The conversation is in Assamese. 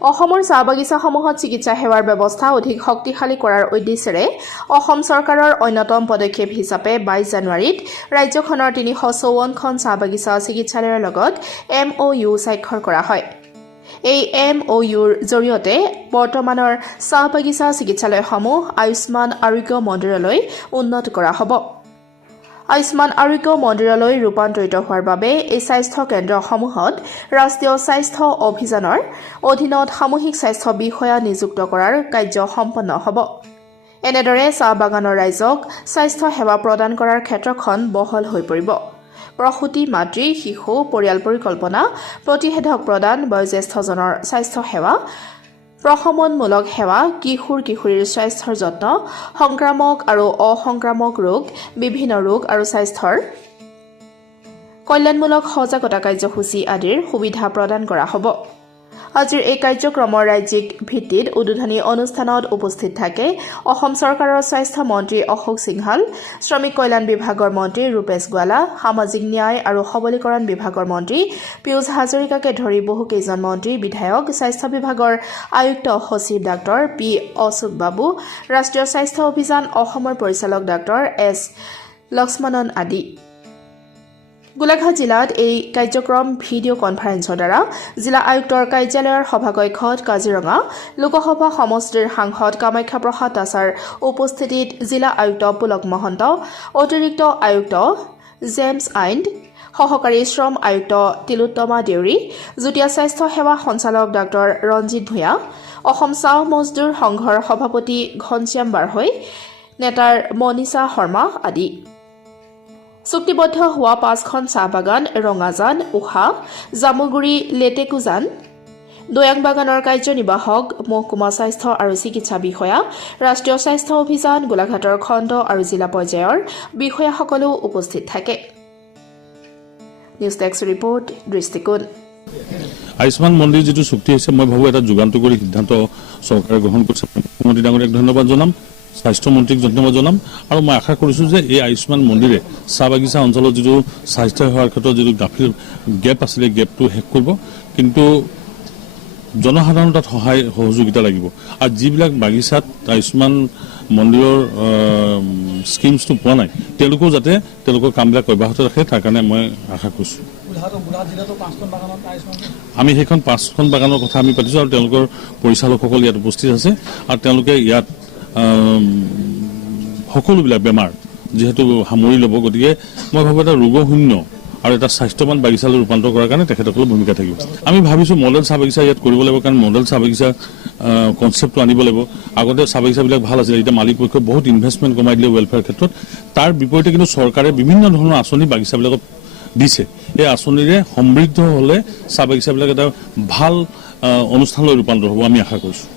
অসমৰ চাহ বাগিচাসমূহত চিকিৎসা সেৱাৰ ব্যৱস্থা অধিক শক্তিশালী কৰাৰ উদ্দেশ্যেৰে অসম চৰকাৰৰ অন্যতম পদক্ষেপ হিচাপে 22 জানুৱাৰীত ৰাজ্যখনৰ 354খন চাহ বাগিচা চিকিৎসালয়ৰ লগত MOU স্বাক্ষৰ কৰা হয়। এই MOUৰ জৰিয়তে বৰ্তমানৰ চাহ বাগিচা চিকিৎসালয়সমূহ আয়ুষ্মান আৰোগ্য মন্দিৰলৈ উন্নত কৰা হ'ব। আয়ুষ্মান আৰোগ্য মন্দিৰলৈ ৰূপান্তৰিত হোৱাৰ বাবে এই স্বাস্থ্য কেন্দ্ৰসমূহত ৰাষ্ট্ৰীয় স্বাস্থ্য অভিযানৰ অধীনত সামূহিক স্বাস্থ্য বিষয়া নিযুক্ত কৰাৰ কাৰ্য সম্পন্ন হ'ব। এনেদৰে চাহ বাগানৰ ৰাইজক স্বাস্থ্য সেৱা প্ৰদান কৰাৰ ক্ষেত্ৰখন বহল হৈ পৰিব। প্ৰসূতি, মাতৃ, শিশু, পৰিয়াল পৰিকল্পনা, প্ৰতিষেধক প্ৰদান, বয়োজ্যেষ্ঠজনৰ স্বাস্থ্য সেৱা, প্ৰশমনমূলক সেৱা, কিশোৰ-কিশোৰীৰ স্বাস্থ্যৰ যত্ন, সংক্ৰামক আৰু অসংক্ৰামক ৰোগ, বিভিন্ন ৰোগ আৰু স্বাস্থ্যৰ কল্যাণমূলক সজাগতা কাৰ্যসূচী আদিৰ সুবিধা প্ৰদান কৰা হ'ব। আজিৰ এই কাৰ্যক্ৰমৰ ৰাজ্যিক ভিত্তিত উদ্বোধনী অনুষ্ঠানত উপস্থিত থাকে অসম চৰকাৰৰ স্বাস্থ্য মন্ত্ৰী অশোক সিংহাল, শ্ৰমিক কল্যাণ বিভাগৰ মন্ত্ৰী ৰূপেশ গোৱালা, সামাজিক ন্যায় আৰু সবলীকৰণ বিভাগৰ মন্ত্ৰী পীয়ুষ হাজৰিকাকে ধৰি বহুকেইজন মন্ত্ৰী, বিধায়ক, স্বাস্থ্য বিভাগৰ আয়ুক্ত সচিব ডাক্তৰ পি অশোক বাবু, ৰাষ্ট্ৰীয় স্বাস্থ্য অভিযান অসমৰ পৰিচালক ডাক্তৰ এছ লক্ষ্মণন আদি। গোলাঘাট জিলাত এই কাৰ্যক্ৰম ভিডিঅ' কনফাৰেন্সৰ দ্বাৰা জিলা আয়ুক্তৰ কাৰ্যালয়ৰ সভাকক্ষত কাজিৰঙা লোকসভা সমষ্টিৰ সাংসদ কামাখ্যা প্ৰসাদ দাসৰ উপস্থিতিত জিলা আয়ুক্ত পুলক মহন্ত, অতিৰিক্ত আয়ুক্ত জেমছ আইণ্ড, সহকাৰী শ্ৰম আয়ুক্ত তিলোত্তমা দেউৰী, যুটীয়া স্বাস্থ্য সেৱা সঞ্চালক ডাক্তৰ ৰঞ্জিত ভূঞা, অসম চাহ মজদুৰ সংঘৰ সভাপতি ঘনশ্যাম বাৰহৈ, নেতাৰ মনীষা শৰ্মা আদি। চুক্তিবদ্ধ হোৱা 5খন চাহ বাগান ৰঙাজান, উষা, জামুগুৰি, লেটেকুজান, দৈয়াং বাগানৰ কাৰ্যনিৰ্বাহক, মহকুমা স্বাস্থ্য আৰু চিকিৎসা বিষয়া, ৰাষ্ট্ৰীয় স্বাস্থ্য অভিযান, গোলাঘাটৰ খণ্ড আৰু জিলা পৰ্যায়ৰ বিষয়াসকলো উপস্থিত থাকে। নিউজ ডেস্ক ৰিপৰ্ট, দৃষ্টিকোণ। আয়ুষ্মান মন্দিৰ যিটো চুক্তি হৈছে, মই ভাবোঁ এটা যুগান্তকাৰী সিদ্ধান্ত চৰকাৰে গ্ৰহণ কৰিছে। মুখ্যমন্ত্ৰী ডাঙৰীয়াক ধন্যবাদ জনাম, স্বাস্থ্যমন্ত্ৰীক ধন্যবাদ জনাম, আৰু মই আশা কৰিছোঁ যে এই আয়ুষ্মান মন্দিৰে চাহ বাগিচা অঞ্চলত যিটো স্বাস্থ্য সেৱাৰ ক্ষেত্ৰত যিটো গাফিল গেপ আছিলে, গেপটো শেষ কৰিব। কিন্তু জনসাধাৰণৰ তাত সহযোগিতা লাগিব, আৰু যিবিলাক বাগিচাত আয়ুষ্মান মন্দিৰৰ স্কিমছটো পোৱা নাই, তেওঁলোকেও যাতে তেওঁলোকৰ কামবিলাক অব্যাহত ৰাখে, তাৰ কাৰণে মই আশা কৰিছোঁ। আমি সেইখন 5খন বাগানৰ কথা আমি পাতিছোঁ, আৰু তেওঁলোকৰ পৰিচালকসকল ইয়াত উপস্থিত আছে, আৰু তেওঁলোকে ইয়াত সকলোবিলাক বেমাৰ যিহেতু সামৰি ল'ব। গতিকে মই ভাবোঁ এটা ৰোগশূন্য আৰু এটা স্বাস্থ্যৱান বাগিচালৈ ৰূপান্তৰ কৰাৰ কাৰণে তেখেতসকলৰ ভূমিকা থাকিব। আমি ভাবিছোঁ মডেল চাহ বাগিচা ইয়াত কৰিব লাগিব, কাৰণ মডেল চাহ বাগিচা কনচেপ্টটো আনিব লাগিব। আগতে চাহ বাগিচাবিলাক ভাল আছিলে, এতিয়া মালিক পক্ষই বহুত ইনভেষ্টমেণ্ট কমাই দিলে ৱেলফেয়াৰ ক্ষেত্ৰত। তাৰ বিপৰীতে কিন্তু চৰকাৰে বিভিন্ন ধৰণৰ আঁচনি বাগিচাবিলাকত দিছে। এই আঁচনিৰে সমৃদ্ধ হ'লে চাহ বাগিচাবিলাক এটা ভাল অনুষ্ঠানলৈ ৰূপান্তৰ হ'ব, আমি আশা কৰিছোঁ।